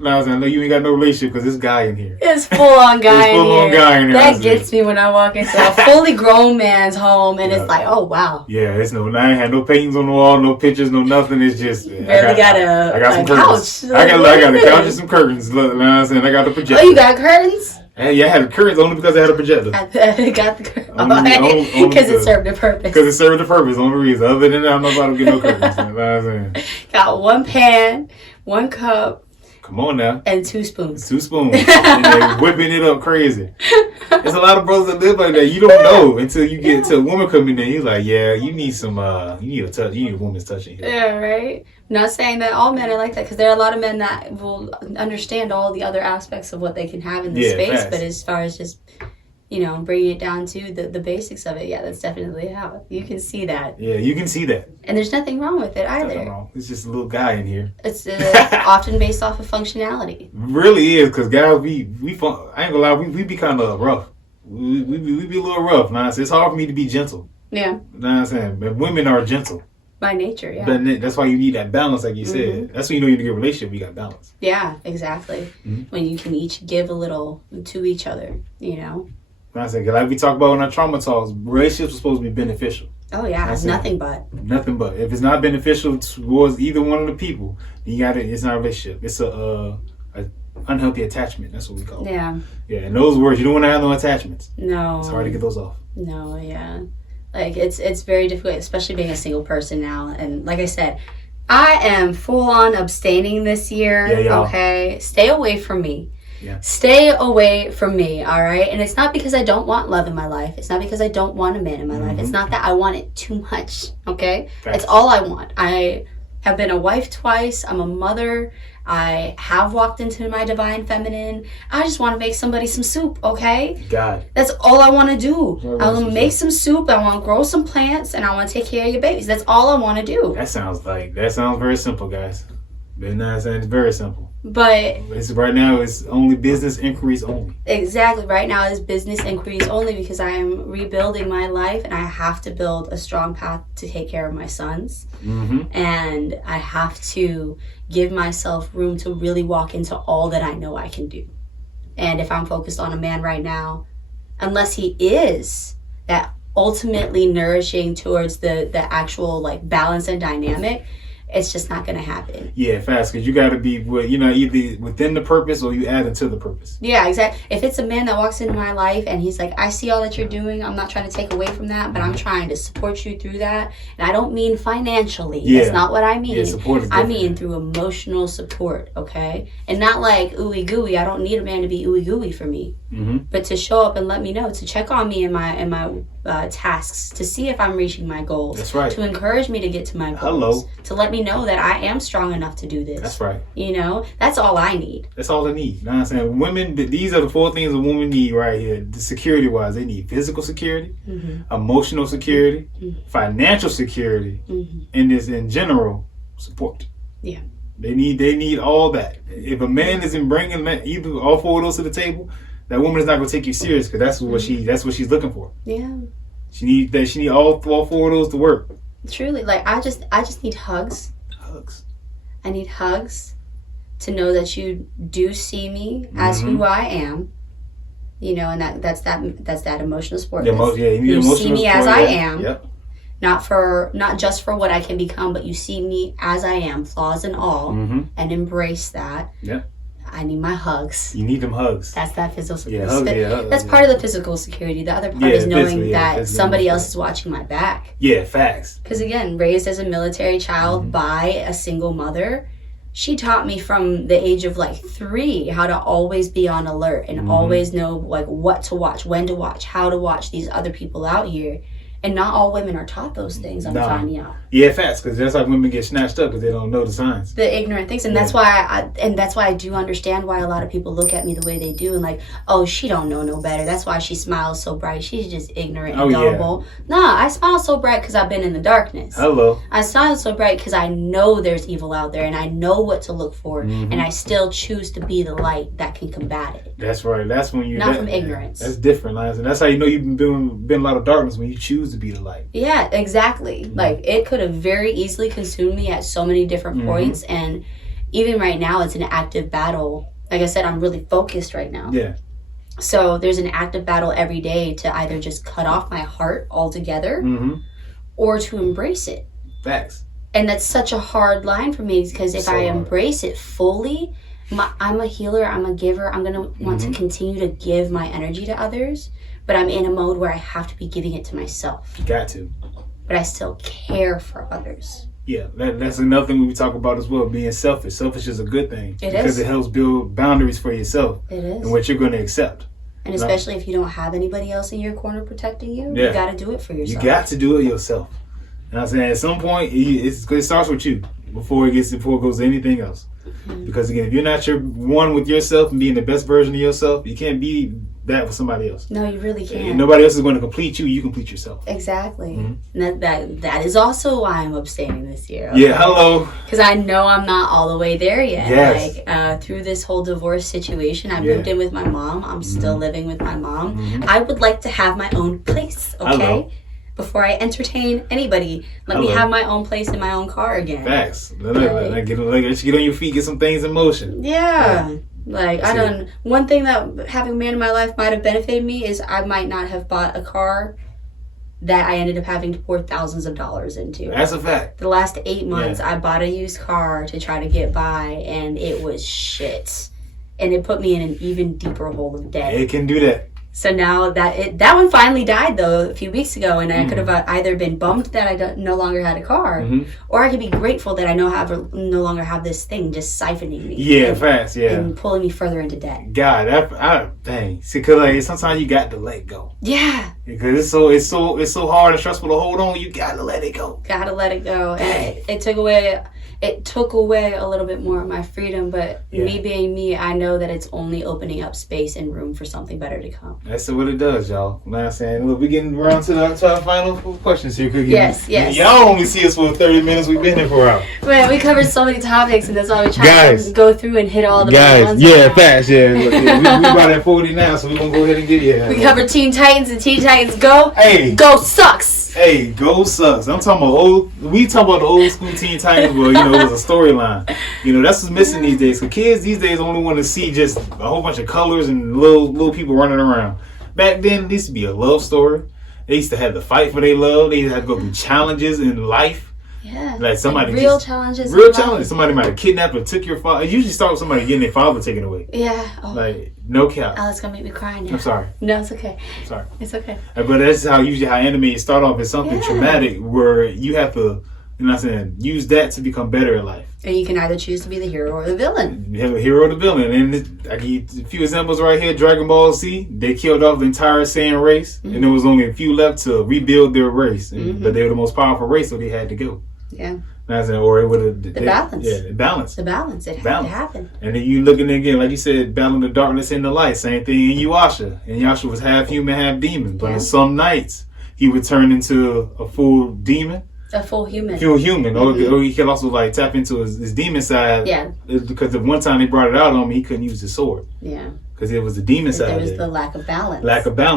Now I know you ain't got no relationship because this guy in here. It's full on guy in here. That gets me when I walk into a fully grown man's home and it's like, oh wow. Yeah, it's no. I ain't had no paintings on the wall, no pictures, no nothing. It's just I got some curtains. I got a couch and some curtains. Look, you know what I'm saying? I got the projector. Oh, you got curtains? Yeah, I had the curtains only because I had a projector. I got the curtains. Because it served a purpose. Because it served a purpose, only reason. Other than that, I'm not about to get no curtains. You know what I'm saying? Got one pan, one cup. Come on now. And 2 spoons. 2 spoons. And they're whipping it up crazy. There's a lot of brothers that live like that. You don't know until you get to a woman coming in. You're like, yeah, you need some, you need a touch. You need a woman's touch in here. Yeah, right? I'm not saying that all men are like that, because there are a lot of men that will understand all the other aspects of what they can have in this space. Fast. But as far as just, bringing it down to the basics of it, yeah, that's definitely how you can see that. Yeah, you can see that. And there's nothing wrong with it either. Nothing wrong. It's just a little guy in here. It's often based off of functionality. Really is, because guys, I ain't gonna lie, we be kind of rough. We be a little rough. Nah, it's hard for me to be gentle. Yeah. You know what I'm saying? But women are gentle. By nature, yeah. But that's why you need that balance, like you said. That's when you know you're in a good relationship, you got balance. Yeah, exactly. When you can each give a little to each other, I said, like we talk about in our trauma talks, relationships are supposed to be beneficial. Oh yeah, nothing but. Nothing but. If it's not beneficial towards either one of the people, then it's not a relationship. It's a unhealthy attachment. That's what we call it. Yeah. Yeah, in those words, you don't want to have no attachments. No. It's hard to get those off. No, yeah. Like, it's very difficult, especially being a single person now. And like I said, I am full on abstaining this year. Yeah, okay? Stay away from me. Yeah. Stay away from me, all right? And it's not because I don't want love in my life. It's not because I don't want a man in my life. It's not that I want it too much, okay? That's all I want. I have been a wife twice. I'm a mother. I have walked into my divine feminine. I just want to make somebody some soup, okay? God. That's all I want to do. I want to make some soup. I want to grow some plants, and I want to take care of your babies. That's all I want to do. That sounds very simple, guys. But no, it's very simple. But right now, it's only business inquiries only. Exactly. Right now, it's business inquiries only because I am rebuilding my life, and I have to build a strong path to take care of my sons. And I have to give myself room to really walk into all that I know I can do. And if I'm focused on a man right now, unless he is that ultimately nourishing towards the actual like balance and dynamic, it's just not going to happen. Yeah, fast, because you got to be, either within the purpose or you add into the purpose. Yeah, exactly. If it's a man that walks into my life and he's like, I see all that you're doing. I'm not trying to take away from that, but I'm trying to support you through that. And I don't mean financially. Yeah. That's not what I mean. Yeah, support is I mean through emotional support, okay? And not like ooey gooey. I don't need a man to be ooey gooey for me. But to show up and let me know, to check on me in my tasks, to see if I'm reaching my goals. That's right. To encourage me to get to my goals. Hello. To let me know that I am strong enough to do this. That's right. That's all I need. That's all they need. You know what I'm saying? Women, these are the 4 things a woman need right here. Security-wise, they need physical security, emotional security, financial security, and this in general support. Yeah. They need all that. If a man isn't bringing either all 4 of those to the table, that woman is not going to take you serious because that's what she's looking for. Yeah. She need all 4 of those to work. Truly, like I just need hugs. Hugs. I need hugs to know that you do see me as who I am. And that's that emotional support. You see me as I am. Yep. Not just for what I can become, but you see me as I am, flaws and all, and embrace that. Yeah. I need my hugs. You need them hugs. That's that physical. Yeah, hugs, that's part of the physical security. The other part is knowing that somebody else is watching my back. Yeah, facts. Because again, raised as a military child by a single mother, she taught me from the age of like 3 how to always be on alert and always know like what to watch, when to watch, how to watch these other people out here. And not all women are taught those things, I'm finding out. Yeah, facts, because that's like women get snatched up because they don't know the signs. The ignorant things. And that's why I do understand why a lot of people look at me the way they do and like, oh, she don't know no better. That's why she smiles so bright. She's just ignorant and gullible. Yeah. Nah, I smile so bright because I've been in the darkness. Hello. I smile so bright because I know there's evil out there and I know what to look for and I still choose to be the light that can combat it. That's right. That's when you... Not from ignorance. That's different, Lance. And that's how you know you've been a lot of darkness, when you choose to be the light. Yeah, exactly. Like, it could have very easily consumed me at so many different points. And even right now, it's an active battle. Like I said, I'm really focused right now. Yeah. So there's an active battle every day to either just cut off my heart altogether or to embrace it. Facts. And that's such a hard line for me because if I embrace it fully... I'm a healer, I'm a giver, I'm going to want to continue to give my energy to others, but I'm in a mode where I have to be giving it to myself. You got to. But I still care for others. Yeah, that's another thing we talk about as well, being selfish. Selfish is a good thing. Because it helps build boundaries for yourself. It is. And what you're going to accept. And especially if you don't have anybody else in your corner protecting you, you got to do it for yourself. You got to do it yourself. And I'm saying at some point, it starts with you before it goes to anything else. Because again, if you're not one with yourself and being the best version of yourself, you can't be that with somebody else. No, you really can't. And nobody else is going to complete you. You complete yourself. Exactly. And that is also why I'm abstaining this year. Okay? Yeah, hello. Because I know I'm not all the way there yet. Yes. Like through this whole divorce situation, I moved in with my mom. I'm still living with my mom. I would like to have my own place. Okay. Hello. Before I entertain anybody, let me have my own place in my own car again. Facts. Let you get on your feet, get some things in motion. Yeah. Like, one thing that having a man in my life might have benefited me is I might not have bought a car that I ended up having to pour thousands of dollars into. That's a fact. The last 8 months, I bought a used car to try to get by, and it was shit. And it put me in an even deeper hole of debt. It can do that. So now that one finally died though a few weeks ago, and I could have either been bummed that I no longer had a car, or I could be grateful that I no longer have this thing just siphoning me. Yeah, fast. Yeah, and pulling me further into debt. God, dang. See, because like sometimes you got to let go. Yeah. Because it's so hard and stressful to hold on. You gotta let it go. Gotta let it go, and it took away. It took away a little bit more of my freedom, but me being me, I know that it's only opening up space and room for something better to come. That's what it does, y'all. You know what I'm saying? Look, we're getting around to our final questions here, Cookie. Yes. Y'all only see us for 30 minutes. We've been here for an hour. Man, we covered so many topics, and that's why we try to go through and hit all the ones. Yeah, fast, yeah. We about at 40 now, so we're going to go ahead and get you. We covered Teen Titans and Teen Titans Go. Hey. Go sucks. Hey, Go sucks. I'm talking about we talk about the old school Teen Titans, but it was a storyline. That's what's missing these days. So kids these days only want to see just a whole bunch of colors and little people running around. Back then, it used to be a love story. They used to have to fight for their love. They used to have to go through challenges in life. Yeah. Like somebody real challenges. Real challenges. Somebody might have kidnapped or took your father. It usually starts with somebody getting their father taken away. Yeah. Oh. Like no cap. Oh, it's gonna make me cry now. I'm sorry. No, it's okay. I'm sorry. It's okay. But that's usually how anime start off as something traumatic where you have to, use that to become better in life. And you can either choose to be the hero or the villain. You have a hero or the villain. And I give you a few examples right here. Dragon Ball Z, they killed off the entire Saiyan race. And there was only a few left to rebuild their race. But they were the most powerful race, so they had to go. Yeah. Or it would have... The balance. Yeah, the balance. The balance. It had to happen. And then you looking again, like you said, battling the darkness and the light. Same thing in Yuasha. And Yuasha was half human, half demon. But on some nights, he would turn into a full demon. A full human. Full human. Or he could also tap into his demon side. Yeah. Because the one time they brought it out on him, he couldn't use the sword. Yeah. Because it was the demon side. There was the lack of balance.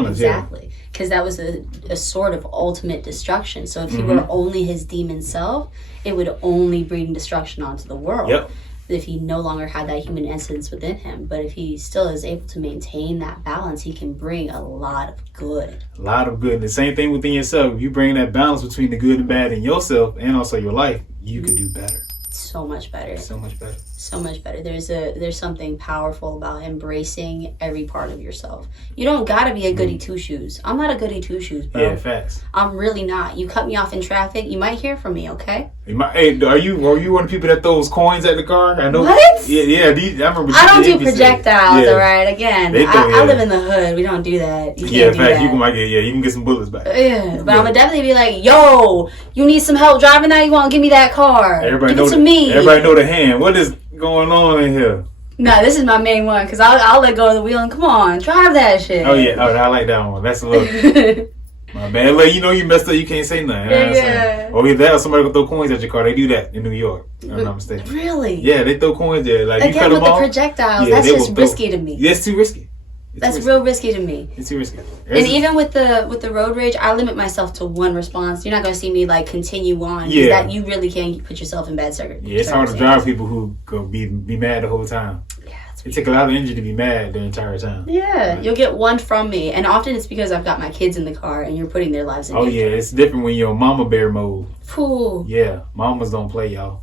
Exactly. Because that was a sort of ultimate destruction. So if he were only his demon self, it would only bring destruction onto the world. Yep. If he no longer had that human essence within him. But if he still is able to maintain that balance, he can bring a lot of good. A lot of good. The same thing within yourself. If you bring that balance between the good and bad in yourself and also your life, you can do better. so much better. So much better. So much better. There's something powerful about embracing every part of yourself. You don't gotta be a goody two shoes. I'm not a goody two shoes, bro. Yeah, facts. I'm really not. You cut me off in traffic, you might hear from me, okay? Hey, are you one of the people that throws coins at the car? I know. What? Yeah. I remember. I don't do projectiles, all right. Again, I live in the hood. We don't do that. You can't do fact, that. you can get some bullets back. Yeah, but I'm gonna definitely be like, yo, you need some help driving that? You want to give me that car? Everybody give it to me. Everybody know the hand. What is going on in here? No, this is my main one because I'll let go of the wheel and come on, drive that shit. Oh yeah, I like that one. That's a little. My bad. Like, you messed up. You can't say nothing. Yeah. Or either that, or somebody will throw coins at your car. They do that in New York. If I'm not mistaken. Really? Yeah, they throw coins there. Like, again, you cut with them off, the projectiles, that's just risky to me. Yeah, it's too risky. That's real risky to me. It's too risky. And even with the road rage, I limit myself to one response. You're not going to see me like continue on. Yeah. That you really can put yourself in bad circumstances. Yeah, it's hard to drive people who go be mad the whole time. Yeah, it takes a lot of energy to be mad the entire time. Yeah, Right. you'll get one from me, and often it's because I've got my kids in the car, and you're putting their lives in danger. Yeah, it's different when you're mama bear mode. Ooh. Yeah, mamas don't play, y'all.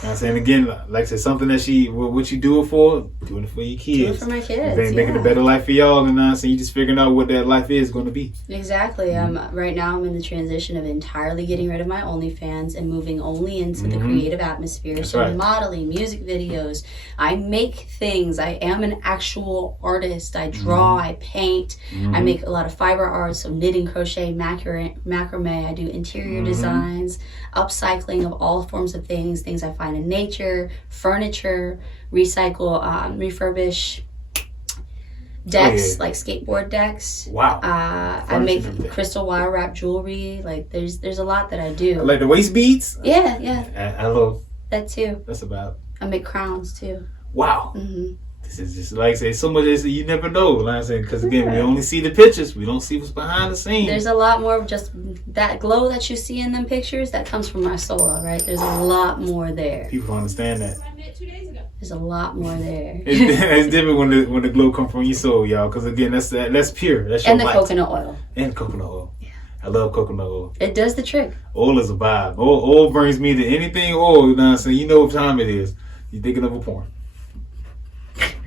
You know what I'm saying? Again, like I said, something that what you do it for, doing it for your kids. Do it for my kids. They making a better life for y'all, and so you just figuring out what that life is going to be. Exactly. Right now I'm in the transition of entirely getting rid of my OnlyFans and moving only into the creative atmosphere. That's so right. modeling, music videos. I make things. I am an actual artist. I draw, I paint. I make a lot of fiber art, so knitting, crochet, macrame. I do interior designs, upcycling of all forms of things I find in nature, furniture, recycle, refurbish decks, like skateboard decks. Wow. I make crystal wire wrap jewelry. Like there's a lot that I do. Like the waist beads? Yeah. I love that too. That's about. I make crowns too. Wow. This is just like I say, so much that you never know. Like I said, because again, we only see the pictures. We don't see what's behind the scenes. There's a lot more of just that glow that you see in them pictures that comes from my soul, all right? There's a lot more there. People don't understand that. I met 2 days ago. There's a lot more there. It's different when the glow comes from your soul, y'all. Because again, that's pure. That's your and the light. coconut oil. And coconut oil. Yeah. I love coconut oil. It does the trick. Oil is a vibe. Oil brings me to anything oil. You know what I'm saying? You know what time it is. You're thinking of a porn.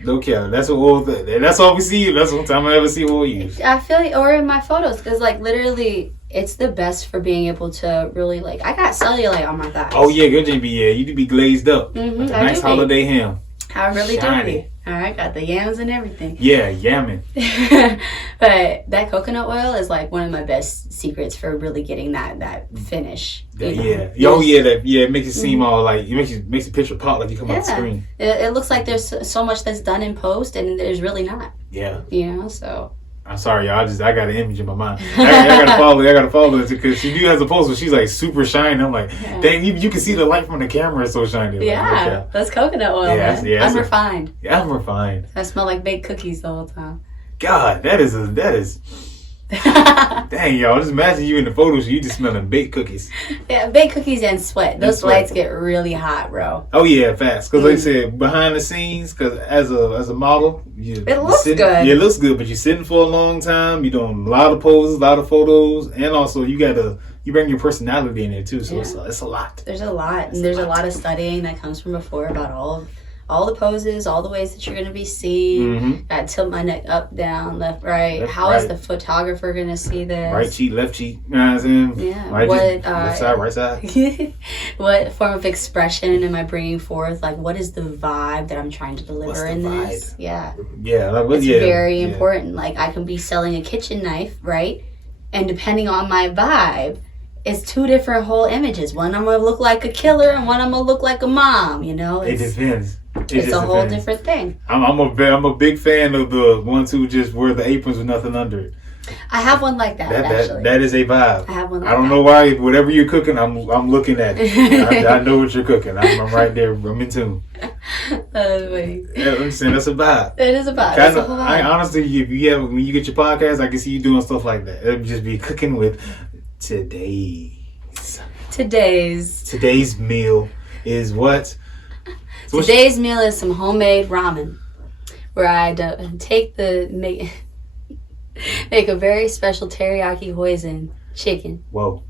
No care. That's what oil. That's all we see. That's one time I ever see oil used. I feel like, or in my photos, because like literally, it's the best for being able to really like. I got cellulite on my thighs. Oh yeah, good JB. Yeah, you do be glazed up. Like a I nice do holiday ham. I really Shiny. do. All right, got the yams and everything. Yeah, yamming. But that coconut oil is like one of my best secrets for really getting that finish. It makes it seem all like it makes the picture pop like you come off the screen. It looks like there's so much that's done in post, and there's really not. Yeah. You know, so. I'm sorry, y'all. I got an image in my mind. I gotta follow it because she do has a post where she's like super shiny. I'm like, dang, you can see the light from the camera. It's so shiny. Yeah, that's coconut oil. Man. I'm refined. Yeah, I'm refined. I smell like baked cookies the whole time. God, that is. Dang, y'all. Just imagine you in the photos. You just smelling baked cookies. Yeah, baked cookies and sweat. Those lights get really hot, bro. Oh yeah, fast. Because like I said, behind the scenes, because as a model, it looks good. Yeah, it looks good, but you're sitting for a long time. You're doing a lot of poses, a lot of photos, and also you bring your personality in there too. So it's a lot. There's a lot, and there's a lot of studying that comes from before about all the poses, all the ways that you're going to be seen. I tilt my neck up, down, left, right. How is the photographer going to see this? Right cheek, left cheek. You know what I'm saying? Yeah. Left side, right side. What form of expression am I bringing forth? Like, what is the vibe that I'm trying to deliver in this? Yeah. Yeah. It's very important. Like, I can be selling a kitchen knife, right? And depending on my vibe, it's two different whole images. One I'm going to look like a killer, and one I'm going to look like a mom, you know? It depends. It's a whole different thing. I'm a big fan of the ones who just wear the aprons with nothing under it. I have one like that, actually. That is a vibe. I have one like that. I don't know why. Whatever you're cooking, I'm looking at it. I know what you're cooking. I'm right there. I'm in tune. I'm saying that's a vibe. It is a vibe. It's a whole vibe. Honestly, when you get your podcast, I can see you doing stuff like that. It'll just be cooking with Today's meal is what? Today's meal is some homemade ramen, where I make a very special teriyaki hoisin chicken. Whoa.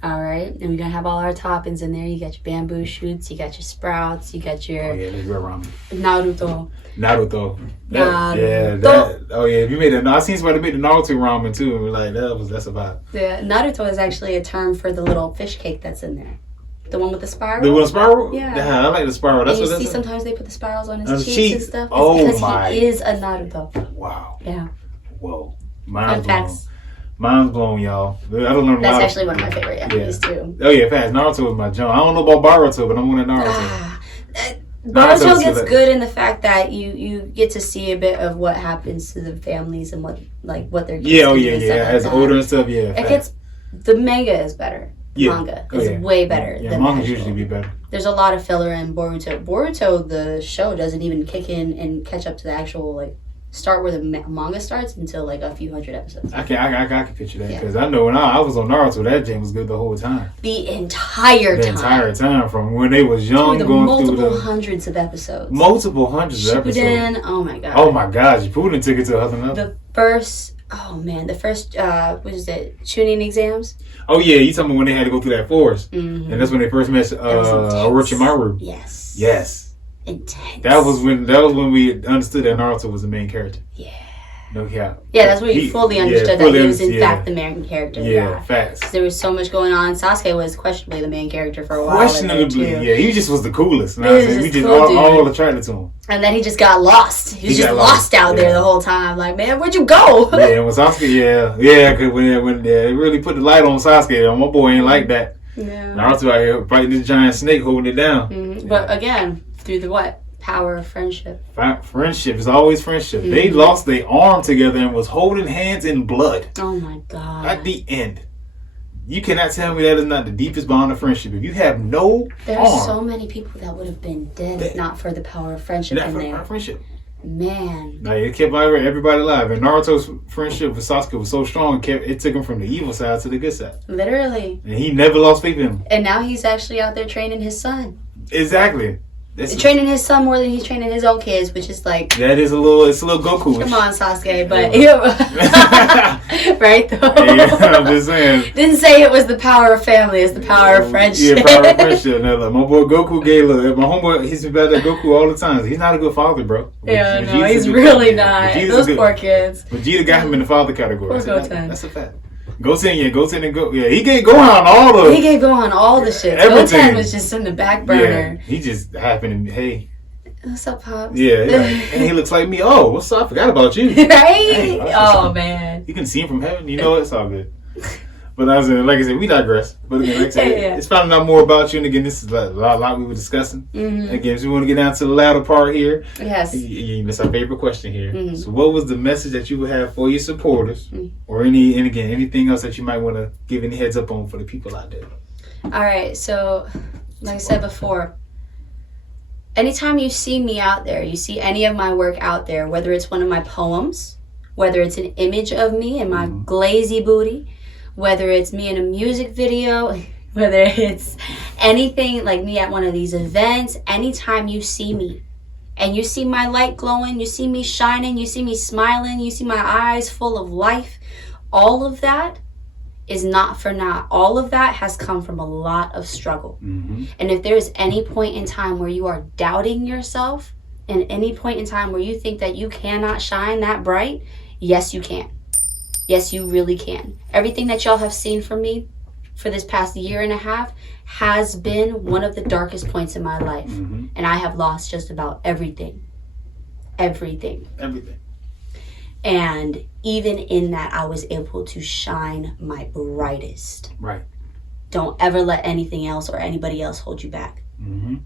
All right, and we're gonna have all our toppings in there. You got your bamboo shoots, you got your sprouts, you got your That's real ramen. Naruto. Naruto. Oh yeah, if you made I seen somebody make the Naruto ramen too, and we're like, that's about. Yeah, Naruto is actually a term for the little fish cake that's in there. The one with the spiral? The one with the spiral? Yeah. I like the spiral. That's and you see sometimes they put the spirals on his cheeks and stuff. It's because he is a Naruto. Wow. Yeah. Whoa. Mind's blown. Mind's blown, y'all. I don't know. That's actually one of my favorite animes too. Oh yeah, fast. Naruto was my jump. I don't know about Boruto, but I'm one of Naruto. Boruto gets good in the fact that you get to see a bit of what happens to the families and what their kids as older and stuff. Yeah, it gets the manga is better. Manga is way better. Yeah, than manga usually be better. There's a lot of filler in Boruto. Boruto, the show, doesn't even kick in and catch up to the actual start where the manga starts until a few hundred episodes. I can picture that because I know when I was on Naruto, that game was good the whole time. The entire time from when they was young, going through the hundreds of episodes. Multiple hundreds of episodes. Shippuden, oh my god. Oh my gosh, Shippuden took it to another level. The first what is it? Chunin exams. Oh yeah, you talking about when they had to go through that forest, and that's when they first met Orochimaru. Yes. Intense. That was when we understood that Naruto was the main character. Yeah. No cap. Yeah, that's when you fully understood that he was in fact the main character. Yeah, facts. There was so much going on. Sasuke was questionably the main character for a while. Questionably, yeah. He just was the coolest. We just cool, all attracted to him. And then he just got lost. He was just lost out there the whole time. Like, man, where'd you go? Yeah, when Sasuke, because when they really put the light on Sasuke, my boy ain't like that. Yeah. Naruto out here fighting this giant snake, holding it down. Mm-hmm. But again, through the what? Power of friendship. Friendship is always friendship. Mm-hmm. They lost their arm together and was holding hands in blood. Oh my god! At the end, you cannot tell me that is not the deepest bond of friendship. If you have no there are so many people that would have been dead if not for the power of friendship in there. Friendship. Man, it kept everybody alive. And Naruto's friendship with Sasuke was so strong, it took him from the evil side to the good side. Literally. And he never lost faith in him. And now he's actually out there training his son. Exactly. Training his son more than he's training his own kids, which is like it's a little Goku. Come on, Sasuke, but right though. Yeah, I'm just saying. Didn't say it was the power of family; it's the power of friendship. Yeah, power of friendship. Now, my boy Goku gave my homeboy. He's about that Goku all the time. He's not a good father, bro. Yeah, no, he's really not. Those poor kids. Vegeta got him in the father category. Poor Goten. That's a fact. Goten and go. Yeah, he gave Gohan all the shit. Everything. Goten was just in the back burner. Yeah, he just happened to hey. What's up, Pops? Yeah, and he looks like me. Oh, what's up? I forgot about you. Right? Hey, man. You can see him from heaven. You know it's all good. But like I said, we digress. But again, like I said, it's finding out more about you. And again, this is a lot we were discussing. Mm-hmm. Again, if we want to get down to the latter part here. Yes. That's our favorite question here. Mm-hmm. So what was the message that you would have for your supporters? Mm-hmm. Or anything else that you might want to give any heads up on for the people out there? All right. So, like I said before, anytime you see me out there, you see any of my work out there, whether it's one of my poems, whether it's an image of me and my glazy booty, whether it's me in a music video, whether it's anything like me at one of these events, anytime you see me and you see my light glowing, you see me shining, you see me smiling, you see my eyes full of life, all of that is not for naught. All of that has come from a lot of struggle. Mm-hmm. And if there's any point in time where you are doubting yourself, and any point in time where you think that you cannot shine that bright, yes, you can. Yes, you really can. Everything that y'all have seen from me for this past year and a half has been one of the darkest points in my life. Mm-hmm. And I have lost just about everything. Everything. And even in that, I was able to shine my brightest. Right. Don't ever let anything else or anybody else hold you back. Mm-hmm.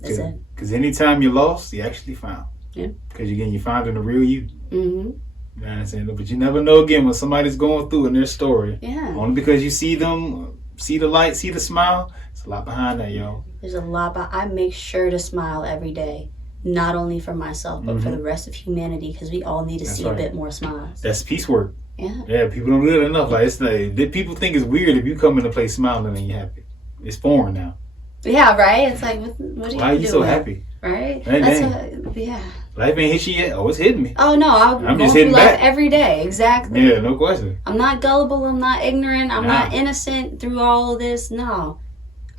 That's it. Because anytime you're lost, you actually found. Yeah. Because again, you find in the real you. Mm-hmm. You know what I'm saying? But you never know again when somebody's going through in their story. Yeah. Only because you see them, see the light, see the smile. There's a lot behind that, yo. There's a lot. I make sure to smile every day. Not only for myself, but for the rest of humanity. Because we all need to see a bit more smiles. That's peace work. Yeah. Yeah, people don't do that enough. Like, it's like, people think it's weird if you come in a place smiling and you're happy. It's foreign now. Yeah, right? It's like, what are you Why are you doing? so happy? Right? Dang. That's what, yeah. Life ain't hit you yet. Oh, it's hitting me. Oh, no, I'm just going hitting through life back. every day. Exactly. Yeah, no question. I'm not gullible. I'm not ignorant. I'm Nah. not innocent through all of this. No.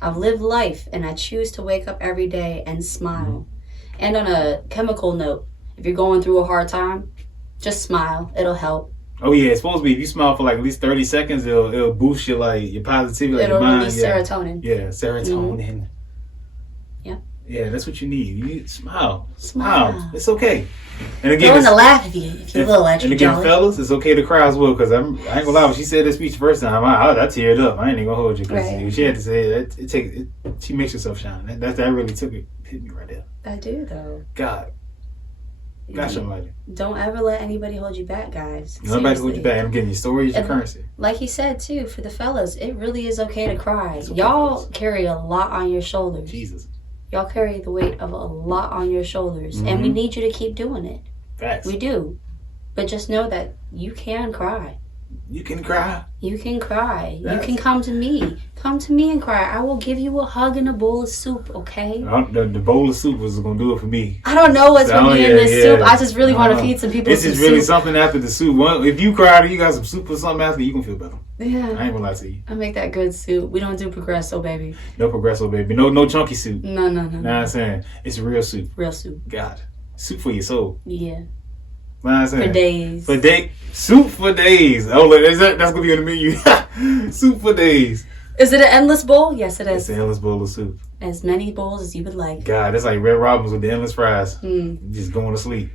I've lived life, and I choose to wake up every day and smile. And on a chemical note, if you're going through a hard time, just smile. It'll help. Oh yeah, it's supposed to be. If you smile for like at least 30 seconds, it'll boost your positivity. Like It'll your mind. release serotonin. Yeah, serotonin. Yeah. Yeah, that's what you need. You need smile. Smile. It's okay. And again, Learn to laugh if you're a little extra and again, jolly. fellas, it's okay to cry as well. Because I ain't gonna lie, when she said that speech the first time, I teared up. I ain't even gonna hold you because Right. she had to say it. She makes herself shine. That really hit me right there. I do, though. God, somebody. Don't ever let anybody hold you back, guys. Nobody hold you Seriously. back. I'm getting your story is your And- currency. Like he said, too, for the fellas, it really is okay to cry. It's okay, Y'all fellas. carry a lot on your shoulders. Jesus. Y'all carry the weight of a lot on your shoulders. And we need you to keep doing it. Facts. We do. But just know that you can cry. You can cry. You can cry. Yes. You can come to me. Come to me and cry. I will give you a hug and a bowl of soup, okay? The bowl of soup was gonna do it for me. I don't know what's going to be in this soup. I just really want to No. feed some people This some is really soup. something after the soup. If you cried or you got some soup or something after, you gonna feel better. I Yeah. ain't gonna lie to you. I make that good soup. We don't do Progresso, baby. No Progresso, baby. No chunky soup. No. Know what I'm saying? It's real soup. Real soup. God. Soup for your soul. Yeah. Know what I'm saying? For days. For day. Soup for days. Oh, look, that's gonna be on the menu. Soup for days. Is it an endless bowl? Yes, it It's is. an endless bowl of soup. As many bowls as you would like. God, it's like Red Robin's with the endless fries. Mm. Just going to sleep.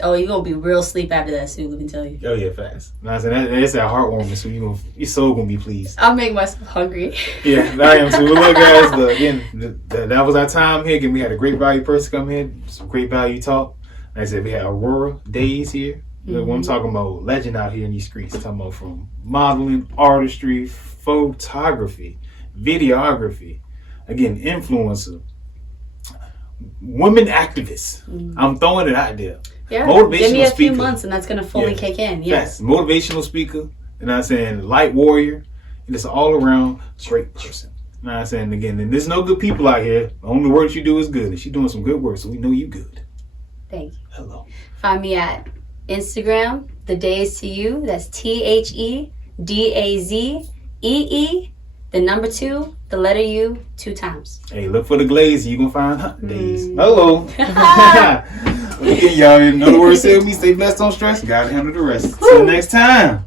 Oh, you're going to be real sleep after that soup, let me tell you. Oh yeah, fast. Know what I'm saying? That's that heartwarming. So your soul gonna be pleased. I'll make myself hungry. Yeah, I am too. Look, guys, but again, that was our time here. Again, we had a great value person come here, some great value talk. Like I said, we had Aurora, Daze here. Look, what I'm talking about, legend out here in these streets. Talking about from modeling, artistry, photography, videography. Again, influencer, women activists. I'm throwing it out there. Yeah, Motivational give me a few speaker. months and that's going to fully Yeah. kick in. Yes. Yes, motivational speaker. You know what I'm saying? Light warrior. And it's all around great person. You know what I'm saying? Again, and there's no good people out here. The only work you do is good. And she's doing some good work, so we know you good. Thank you. Hello. Find me at Instagram, The Daze to You. That's TheDazee, the number 2, the letter U, 2 times. Hey, look for the glaze. You gonna find days. Hello. Okay, y'all. In other words, tell me, stay blessed, don't stress. God handle the rest. Till next time.